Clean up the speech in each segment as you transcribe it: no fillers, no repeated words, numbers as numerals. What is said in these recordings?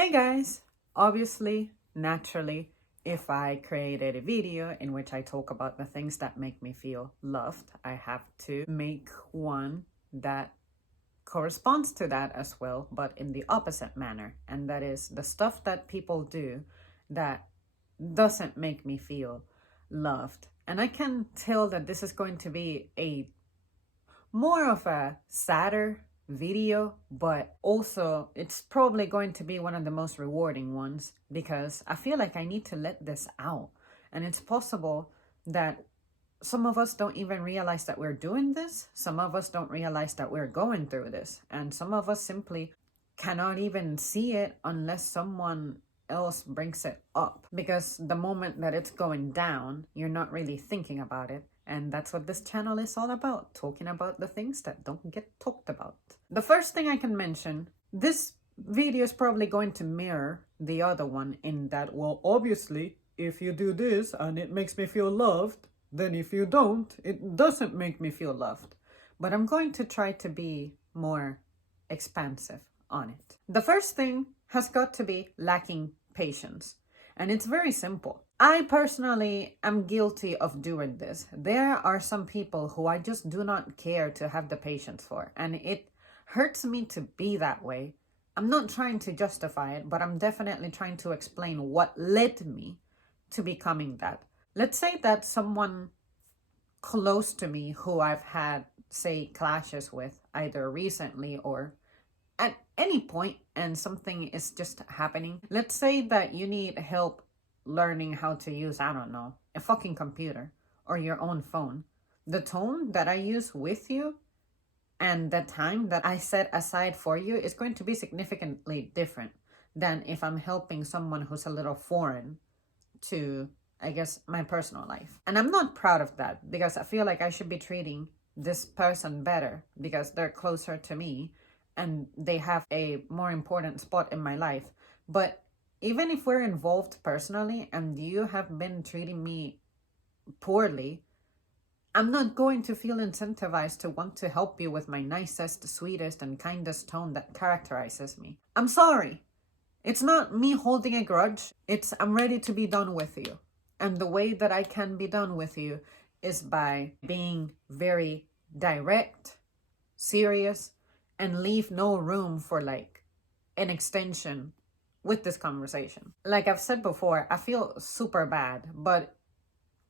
Hey guys! Obviously, naturally, if I created a video in which I talk about the things that make me feel loved, I have to make one that corresponds to that as well, but in the opposite manner. And that is the stuff that people do that doesn't make me feel loved. And I can tell that this is going to be a more of a sadder video, but also it's probably going to be one of the most rewarding ones because I feel like I need to let this out. And it's possible that some of us don't even realize that we're doing this. Some of us don't realize that we're going through this. And some of us simply cannot even see it unless someone else brings it up. Because the moment that it's going down, you're not really thinking about it. And that's what this channel is all about, talking about the things that don't get talked about. The first thing I can mention, this video is probably going to mirror the other one in that, well, obviously, if you do this and it makes me feel loved, then if you don't, it doesn't make me feel loved. But I'm going to try to be more expansive on it. The first thing has got to be lacking patience. And it's very simple. I personally am guilty of doing this. There are some people who I just do not care to have the patience for. And it hurts me to be that way. I'm not trying to justify it, but I'm definitely trying to explain what led me to becoming that. Let's say that someone close to me who I've had, say, clashes with, either recently or at any point, and something is just happening. Let's say that you need help learning how to use, I don't know, a fucking computer or your own phone. The tone that I use with you and the time that I set aside for you is going to be significantly different than if I'm helping someone who's a little foreign to, I guess, my personal life. And I'm not proud of that because I feel like I should be treating this person better because they're closer to me and they have a more important spot in my life. But even if we're involved personally and you have been treating me poorly, I'm not going to feel incentivized to want to help you with my nicest, sweetest, and kindest tone that characterizes me. I'm sorry. It's not me holding a grudge. It's I'm ready to be done with you. And the way that I can be done with you is by being very direct, serious, and leave no room for like an extension with this conversation. Like I've said before, I feel super bad, but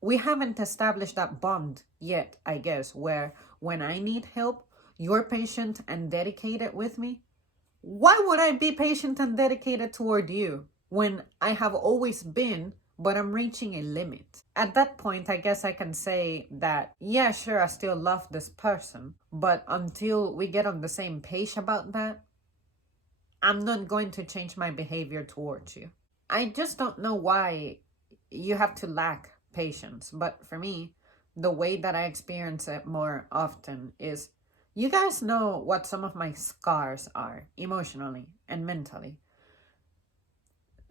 we haven't established that bond yet, I guess, where when I need help, you're patient and dedicated with me. Why would I be patient and dedicated toward you when I have always been, but I'm reaching a limit? At that point, I guess I can say that, yeah, sure, I still love this person, but until we get on the same page about that, I'm not going to change my behavior towards you. I just don't know why you have to lack patience. But for me, the way that I experience it more often is, you guys know what some of my scars are emotionally and mentally.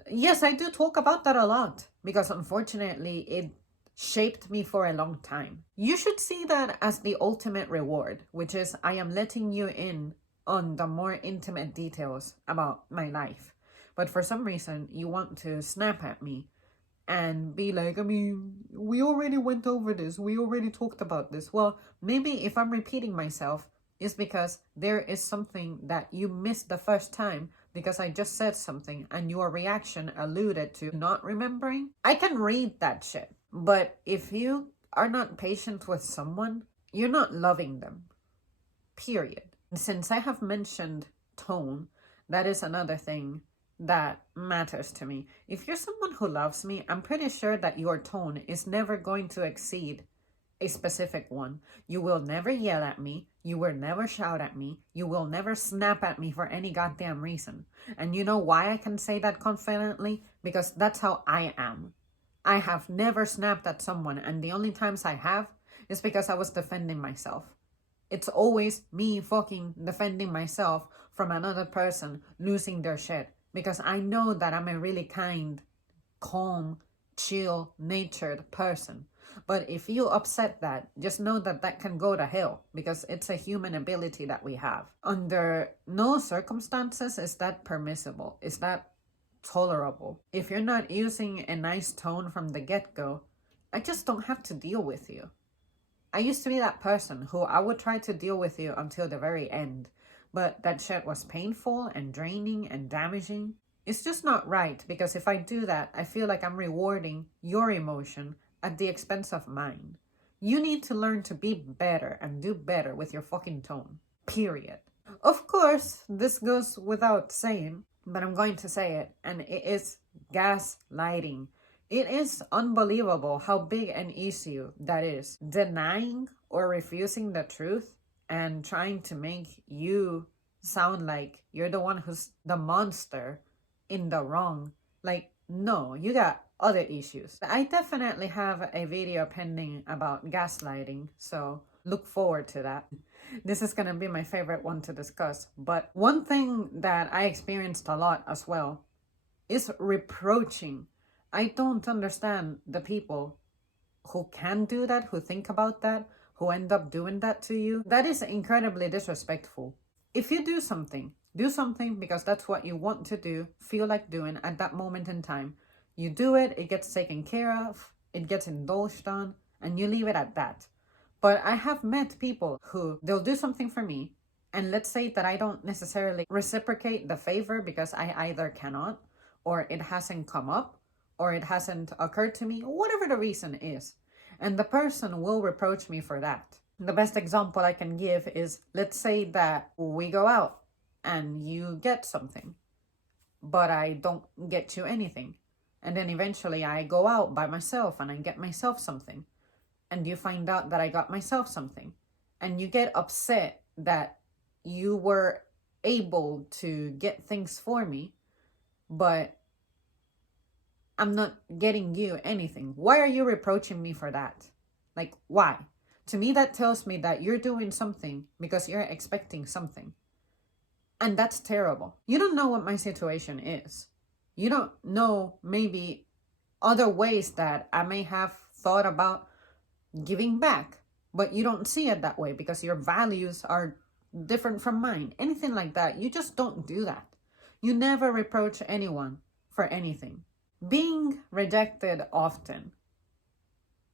Yes, I do talk about that a lot because unfortunately it shaped me for a long time. You should see that as the ultimate reward, which is I am letting you in on the more intimate details about my life. But for some reason, you want to snap at me and be like, I mean, we already went over this. We already talked about this. Well, maybe if I'm repeating myself, it's because there is something that you missed the first time because I just said something and your reaction alluded to not remembering. I can read that shit. But if you are not patient with someone, you're not loving them. Period. Since I have mentioned tone, that is another thing that matters to me. If you're someone who loves me, I'm pretty sure that your tone is never going to exceed a specific one. You will never yell at me. You will never shout at me. You will never snap at me for any goddamn reason. And you know why I can say that confidently? Because that's how I am. I have never snapped at someone, and the only times I have is because I was defending myself. It's always me fucking defending myself from another person losing their shit. Because I know that I'm a really kind, calm, chill, natured person. But if you upset that, just know that that can go to hell because it's a human ability that we have. Under no circumstances is that permissible. Is that tolerable. If you're not using a nice tone from the get-go, I just don't have to deal with you. I used to be that person who I would try to deal with you until the very end, but that shit was painful and draining and damaging. It's just not right, because if I do that, I feel like I'm rewarding your emotion at the expense of mine. You need to learn to be better and do better with your fucking tone. Period. Of course, this goes without saying, but I'm going to say it, and it is gaslighting. It is unbelievable how big an issue that is. Denying or refusing the truth and trying to make you sound like you're the one who's the monster in the wrong. Like, no, you got other issues. I definitely have a video pending about gaslighting, so look forward to that. This is gonna be my favorite one to discuss. But one thing that I experienced a lot as well is reproaching. I don't understand the people who can do that, who think about that, who end up doing that to you. That is incredibly disrespectful. If you do something because that's what you want to do, feel like doing at that moment in time. You do it, it gets taken care of, it gets indulged on, and you leave it at that. But I have met people who they'll do something for me, and let's say that I don't necessarily reciprocate the favor because I either cannot, or it hasn't come up, or it hasn't occurred to me, whatever the reason is. And the person will reproach me for that. The best example I can give is, let's say that we go out and you get something, but I don't get you anything. And then eventually I go out by myself and I get myself something. And you find out that I got myself something. And you get upset that you were able to get things for me, but I'm not getting you anything. Why are you reproaching me for that? Like, why? To me, that tells me that you're doing something because you're expecting something. And that's terrible. You don't know what my situation is. You don't know maybe other ways that I may have thought about giving back, but you don't see it that way because your values are different from mine. Anything like that, you just don't do that. You never reproach anyone for anything. Being rejected often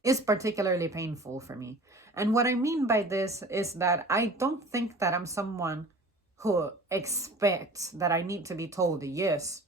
is particularly painful for me. And what I mean by this is that I don't think that I'm someone who expects that I need to be told yes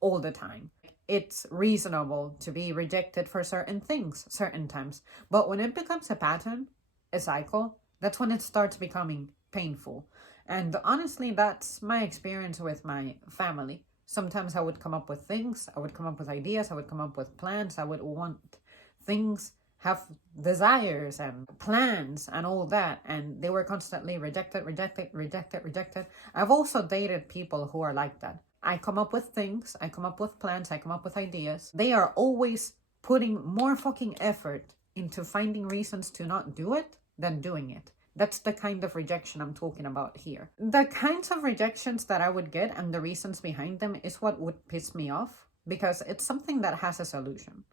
all the time. It's reasonable to be rejected for certain things, certain times. But when it becomes a pattern, a cycle, that's when it starts becoming painful. And honestly, that's my experience with my family. Sometimes I would come up with things, I would come up with ideas, I would come up with plans, I would want things, have desires and plans and all that, and they were constantly rejected. I've also dated people who are like that. I come up with things, I come up with plans, I come up with ideas. They are always putting more fucking effort into finding reasons to not do it than doing it. That's the kind of rejection I'm talking about here. The kinds of rejections that I would get and the reasons behind them is what would piss me off, because it's something that has a solution.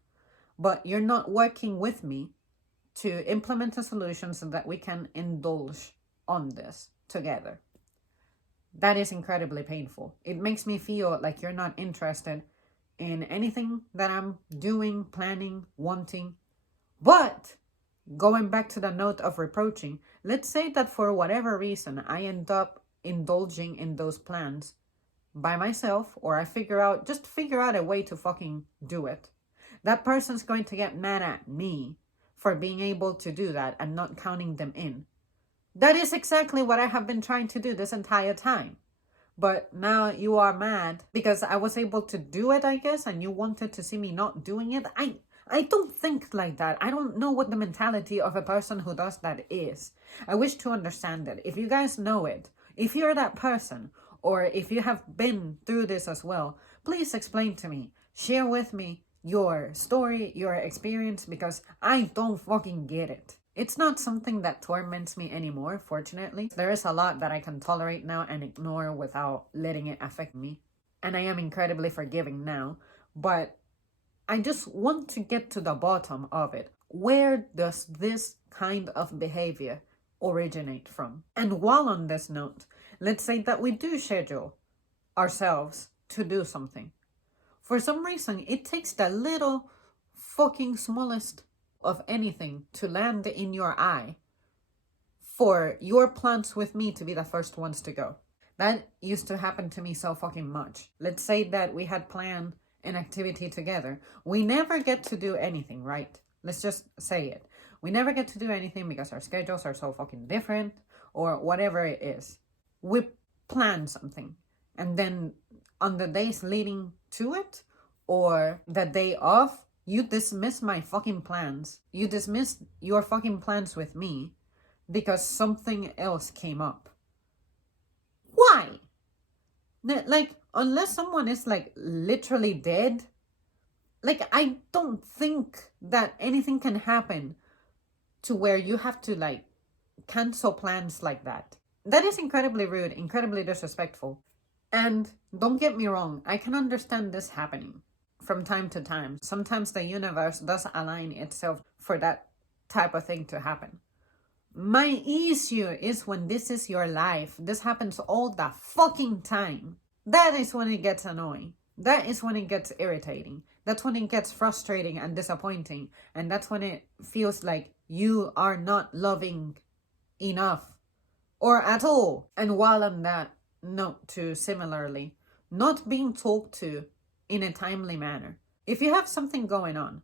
But you're not working with me to implement a solution so that we can indulge on this together. That is incredibly painful. It makes me feel like you're not interested in anything that I'm doing, planning, wanting. But going back to the note of reproaching, let's say that for whatever reason, I end up indulging in those plans by myself, or I figure out a way to fucking do it. That person's going to get mad at me for being able to do that and not counting them in. That is exactly what I have been trying to do this entire time. But now you are mad because I was able to do it, I guess, and you wanted to see me not doing it. I don't think like that. I don't know what the mentality of a person who does that is. I wish to understand it. If you guys know it, if you're that person, or if you have been through this as well, please explain to me. Share with me your story, your experience, because I don't fucking get it. It's not something that torments me anymore, fortunately. There is a lot that I can tolerate now and ignore without letting it affect me. And I am incredibly forgiving now, but I just want to get to the bottom of it. Where does this kind of behavior originate from? And while on this note, let's say that we do schedule ourselves to do something. For some reason, it takes the little fucking smallest of anything to land in your eye for your plans with me to be the first ones to go. That used to happen to me so fucking much. Let's say that we had planned an activity together. We never get to do anything, right? Let's just say it. We never get to do anything because our schedules are so fucking different or whatever it is. We plan something, and then on the days leading to it or the day off, you dismiss my fucking plans. You dismiss your fucking plans with me because something else came up. Why? Like, unless someone is like literally dead, like, I don't think that anything can happen to where you have to like cancel plans like that. That is incredibly rude, incredibly disrespectful. And don't get me wrong, I can understand this happening from time to time. Sometimes the universe does align itself for that type of thing to happen. My issue is when this is your life. This happens all the fucking time. That is when it gets annoying. That is when it gets irritating. That's when it gets frustrating and disappointing. And that's when it feels like you are not loving enough or at all. And while on that note too, similarly, not being talked to in a timely manner. If you have something going on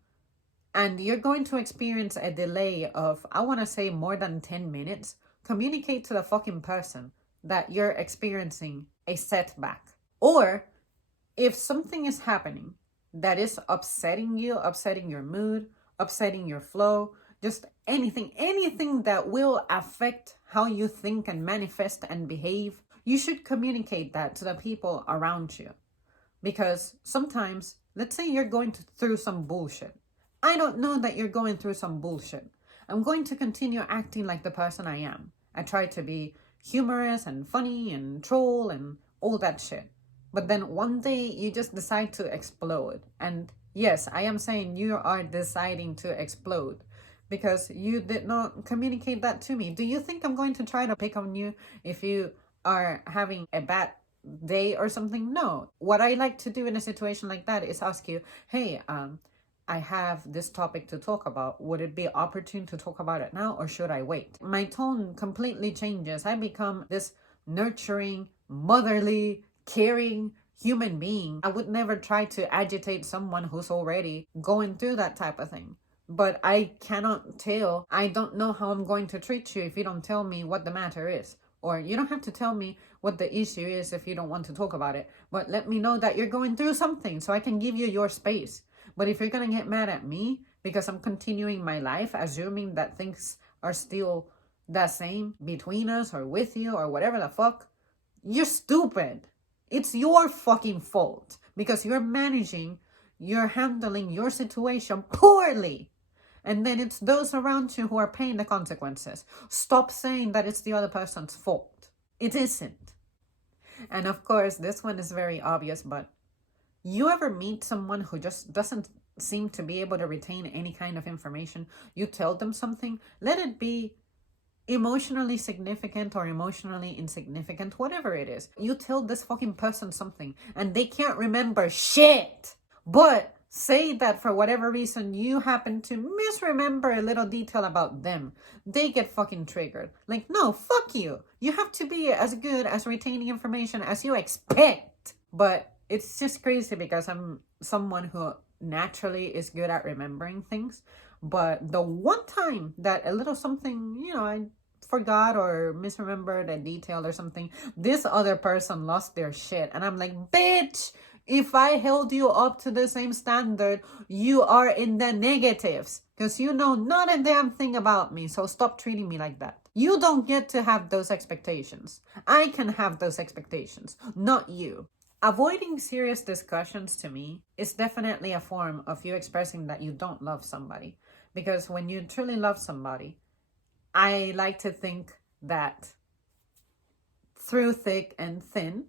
and you're going to experience a delay of, I want to say, more than 10 minutes, communicate to the fucking person that you're experiencing a setback. Or if something is happening that is upsetting you, upsetting your mood, upsetting your flow, just anything that will affect how you think and manifest and behave, you should communicate that to the people around you. Because sometimes, let's say you're going through some bullshit. I don't know that you're going through some bullshit. I'm going to continue acting like the person I am. I try to be humorous and funny and troll and all that shit. But then one day you just decide to explode. And yes, I am saying you are deciding to explode because you did not communicate that to me. Do you think I'm going to try to pick on you if you are having a bad day or something? No. What I like to do in a situation like that is ask you, hey, I have this topic to talk about. Would it be opportune to talk about it now or should I wait? My tone completely changes. I become this nurturing, motherly, caring human being. I would never try to agitate someone who's already going through that type of thing. But I cannot tell. I don't know how I'm going to treat you if you don't tell me what the matter is. Or you don't have to tell me what the issue is if you don't want to talk about it. But let me know that you're going through something so I can give you your space. But if you're going to get mad at me because I'm continuing my life, assuming that things are still the same between us or with you or whatever the fuck, you're stupid. It's your fucking fault because you're handling your situation poorly. And then it's those around you who are paying the consequences. Stop saying that it's the other person's fault. It isn't. And of course, this one is very obvious, but you ever meet someone who just doesn't seem to be able to retain any kind of information? You tell them something, let it be emotionally significant or emotionally insignificant, whatever it is. You tell this fucking person something and they can't remember shit. But say that for whatever reason you happen to misremember a little detail about them. They get fucking triggered. Like, no, fuck you. You have to be as good as retaining information as you expect. But it's just crazy because I'm someone who naturally is good at remembering things. But the one time that a little something, I forgot or misremembered a detail or something, this other person lost their shit. And I'm like, bitch, if I held you up to the same standard, you are in the negatives. Because you know not a damn thing about me. So stop treating me like that. You don't get to have those expectations. I can have those expectations, not you. Avoiding serious discussions to me is definitely a form of you expressing that you don't love somebody. Because when you truly love somebody, I like to think that through thick and thin,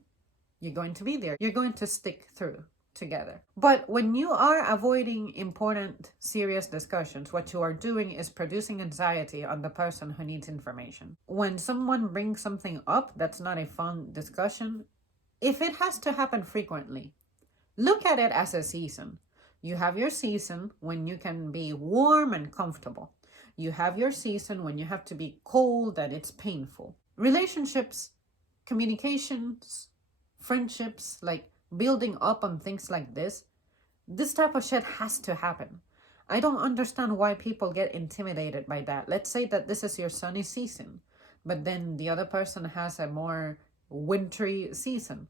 you're going to be there. You're going to stick through together. But when you are avoiding important, serious discussions, what you are doing is producing anxiety on the person who needs information. When someone brings something up that's not a fun discussion, if it has to happen frequently, Look at it as a season. You have your season when you can be warm and comfortable. You have your season when you have to be cold and it's painful. Relationships, communications, friendships, like building up on things like this type of shit has to happen. I don't understand why people get intimidated by that. Let's say that this is your sunny season, but then the other person has a more wintry season.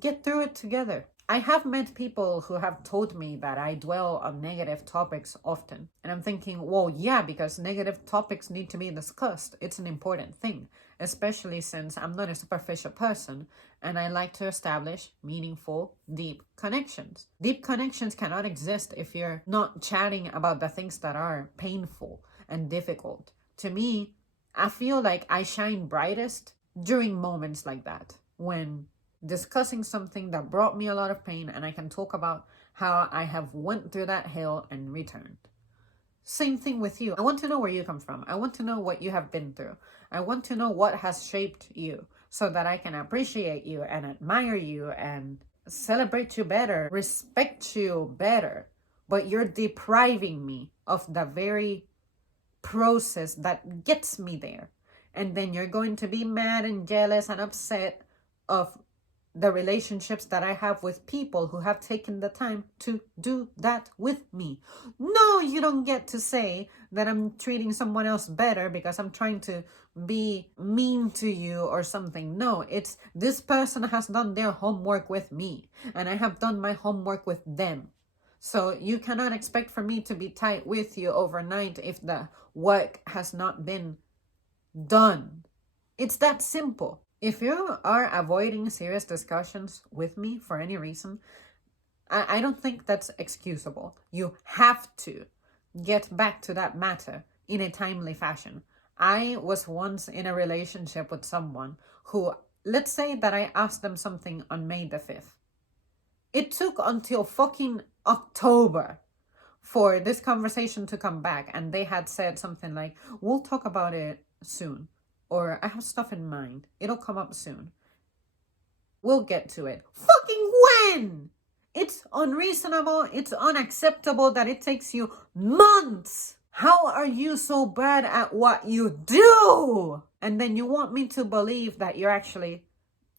Get through it together. I have met people who have told me that I dwell on negative topics often. And I'm thinking, well, yeah, because negative topics need to be discussed. It's an important thing, especially since I'm not a superficial person and I like to establish meaningful, deep connections. Deep connections cannot exist if you're not chatting about the things that are painful and difficult. To me, I feel like I shine brightest during moments like that, when discussing something that brought me a lot of pain and I can talk about how I have went through that hill and returned. Same thing with you. I want to know where you come from. I want to know what you have been through. I want to know what has shaped you so that I can appreciate you and admire you and celebrate you better, respect you better. But you're depriving me of the very process that gets me there. And then you're going to be mad and jealous and upset of the relationships that I have with people who have taken the time to do that with me. No, you don't get to say that I'm treating someone else better because I'm trying to be mean to you or something. No, it's this person has done their homework with me and I have done my homework with them. So you cannot expect for me to be tight with you overnight if the work has not been done. It's that simple. If you are avoiding serious discussions with me for any reason, I don't think that's excusable. You have to get back to that matter in a timely fashion. I was once in a relationship with someone who, let's say that I asked them something on May the 5th. It took until fucking October for this conversation to come back, and they had said something like, we'll talk about it soon. Or I have stuff in mind. It'll come up soon. We'll get to it. Fucking when? It's unreasonable. It's unacceptable that it takes you months. How are you so bad at what you do? And then you want me to believe that you're actually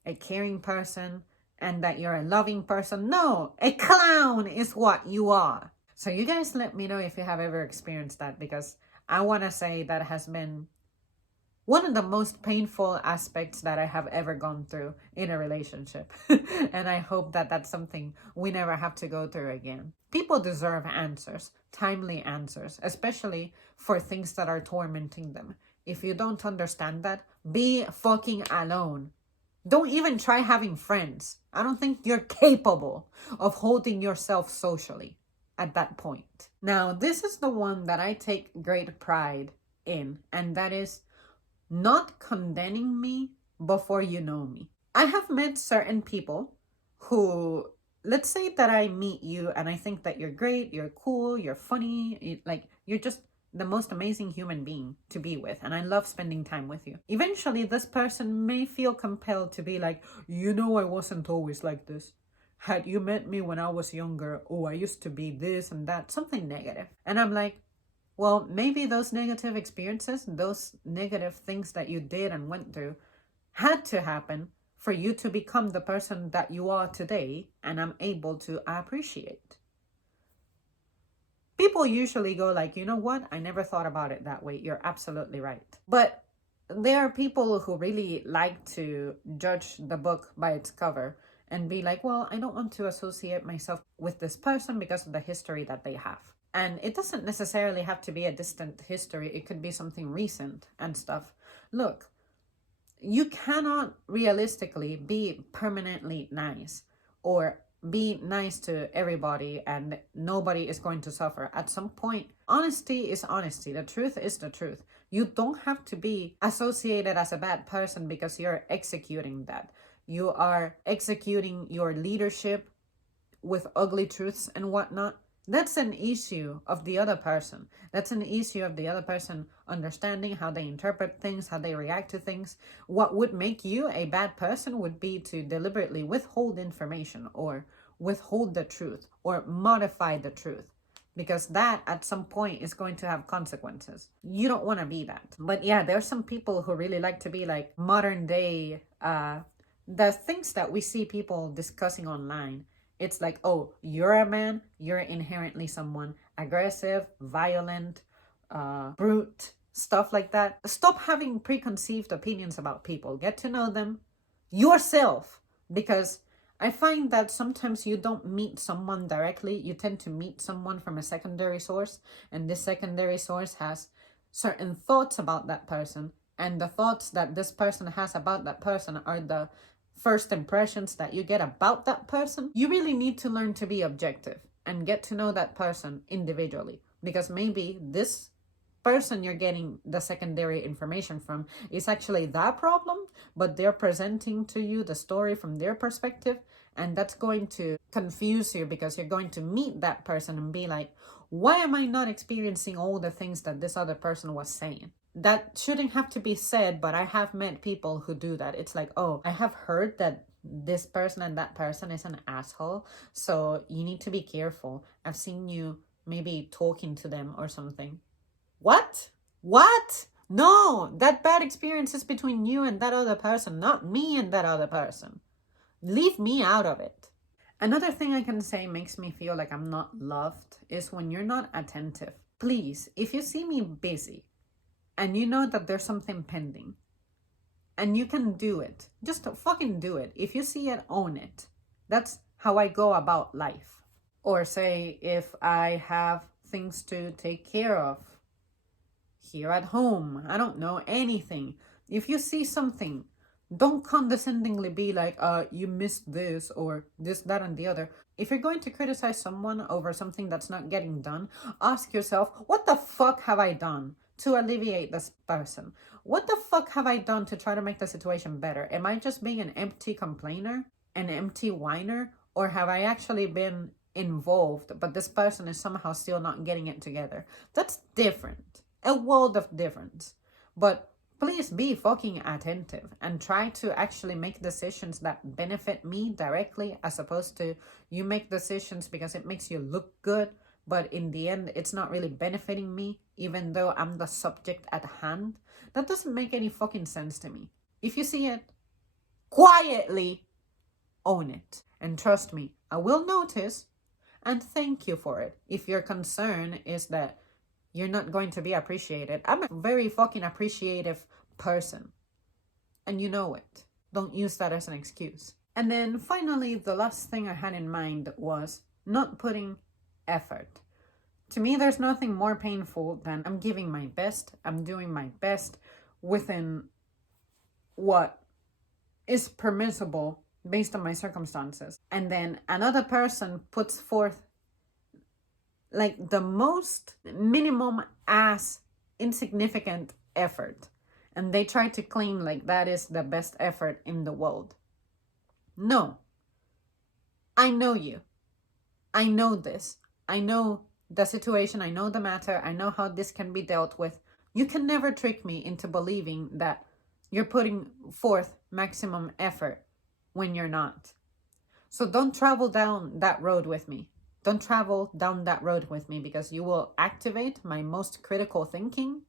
a caring person and that you're a loving person. No, a clown is what you are. So you guys let me know if you have ever experienced that, because I want to say that has been one of the most painful aspects that I have ever gone through in a relationship. And I hope that that's something we never have to go through again. People deserve answers, timely answers, especially for things that are tormenting them. If you don't understand that, be fucking alone. Don't even try having friends. I don't think you're capable of holding yourself socially at that point. Now, this is the one that I take great pride in, and that is not condemning me before you know me. I have met certain people who, let's say that I meet you and I think that you're great, you're cool, you're funny, you're just the most amazing human being to be with, and I love spending time with you. Eventually, this person may feel compelled to be like, you know, I wasn't always like this. Had you met me when I was younger, I used to be this and that, something negative. And I'm like, well, maybe those negative experiences, those negative things that you did and went through had to happen for you to become the person that you are today, and I'm able to appreciate. People usually go like, you know what? I never thought about it that way. You're absolutely right. But there are people who really like to judge the book by its cover and be like, well, I don't want to associate myself with this person because of the history that they have. And it doesn't necessarily have to be a distant history. It could be something recent and stuff. Look, you cannot realistically be permanently nice or be nice to everybody and nobody is going to suffer. At some point, honesty is honesty. The truth is the truth. You don't have to be associated as a bad person because you're executing that. You are executing your leadership with ugly truths and whatnot. That's an issue of the other person. That's an issue of the other person understanding how they interpret things, how they react to things. What would make you a bad person would be to deliberately withhold information or withhold the truth or modify the truth, because that at some point is going to have consequences. You don't want to be that. But yeah, there's some people who really like to be like modern day, the things that we see people discussing online. It's like, oh, you're a man, you're inherently someone aggressive, violent, brute, stuff like that. Stop having preconceived opinions about people. Get to know them yourself, because I find that sometimes you don't meet someone directly. You tend to meet someone from a secondary source, and this secondary source has certain thoughts about that person, and the thoughts that this person has about that person are the first impressions that you get about that person. You really need to learn to be objective and get to know that person individually, because maybe this person you're getting the secondary information from is actually that problem, but they're presenting to you the story from their perspective, and that's going to confuse you, because you're going to meet that person and be like, why am I not experiencing all the things that this other person was saying? That shouldn't have to be said, but I have met people who do that. It's like, oh, I have heard that this person and that person is an asshole, so you need to be careful. I've seen you maybe talking to them or something. What? What? No, that bad experience is between you and that other person, not me and that other person. Leave me out of it. Another thing I can say makes me feel like I'm not loved is when you're not attentive. Please, if you see me busy and you know that there's something pending and you can do it, just fucking do it. If you see it, own it. That's how I go about life. Or say if I have things to take care of here at home, I don't know, anything. If you see something, don't condescendingly be like, you missed this or this, that, and the other. If you're going to criticize someone over something that's not getting done, ask yourself, what the fuck have I done to alleviate this person? What the fuck have I done to try to make the situation better? Am I just being an empty complainer, an empty whiner, or have I actually been involved, but this person is somehow still not getting it together? That's different. A world of difference. But please be fucking attentive and try to actually make decisions that benefit me directly, as opposed to you make decisions because it makes you look good, but in the end it's not really benefiting me, even though I'm the subject at hand. That doesn't make any fucking sense to me. If you see it, quietly own it. And trust me, I will notice and thank you for it. If your concern is that you're not going to be appreciated, I'm a very fucking appreciative person. And you know it. Don't use that as an excuse. And then finally, the last thing I had in mind was not putting effort. To me, there's nothing more painful than I'm giving my best, I'm doing my best within what is permissible based on my circumstances. And then another person puts forth like the most minimum ass insignificant effort, and they try to claim like that is the best effort in the world. No. I know you. I know this. I know the situation. I know the matter. I know how this can be dealt with. You can never trick me into believing that you're putting forth maximum effort when you're not. So don't travel down that road with me. Don't travel down that road with me, because you will activate my most critical thinking.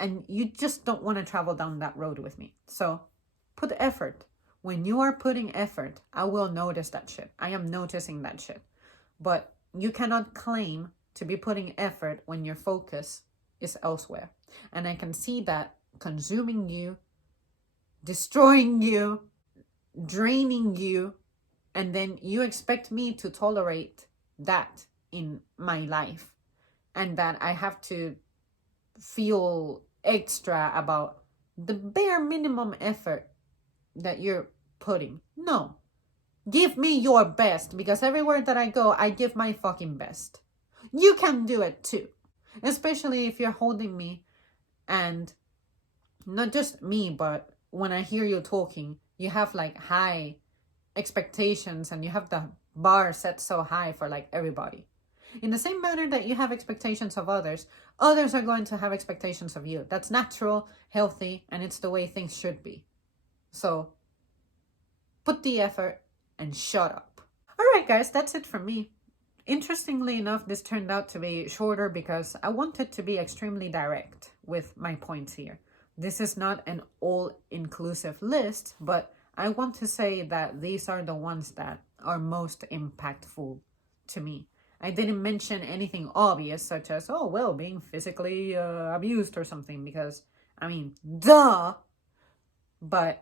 And you just don't want to travel down that road with me. So put effort. When you are putting effort, I will notice that shit. I am noticing that shit. But you cannot claim to be putting effort when your focus is elsewhere. And I can see that consuming you, destroying you, draining you, and then you expect me to tolerate that in my life, and that I have to feel extra about the bare minimum effort that you're putting. No. Give me your best, because everywhere that I go, I give my fucking best. You can do it too. Especially if you're holding me, and not just me, but when I hear you talking, you have like high expectations and you have the bar set so high for like everybody. In the same manner that you have expectations of others, others are going to have expectations of you. That's natural, healthy, and it's the way things should be. So put the effort and shut up. All right, guys, that's it from me. Interestingly enough, this turned out to be shorter because I wanted to be extremely direct with my points here. This is not an all-inclusive list, but I want to say that these are the ones that are most impactful to me. I didn't mention anything obvious such as, oh, well, being physically abused or something because, I mean, duh! But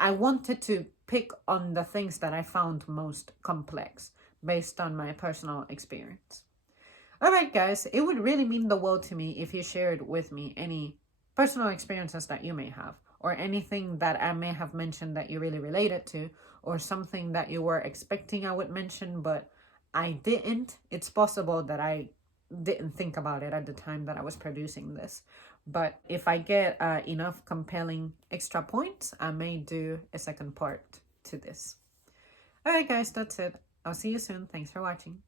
I wanted to pick on the things that I found most complex based on my personal experience. All right, guys, it would really mean the world to me if you shared with me any personal experiences that you may have, or anything that I may have mentioned that you really related to, or something that you were expecting I would mention, but I didn't. It's possible that I didn't think about it at the time that I was producing this. But if I get enough compelling extra points, I may do a second part to this. All right, guys, that's it. I'll see you soon. Thanks for watching.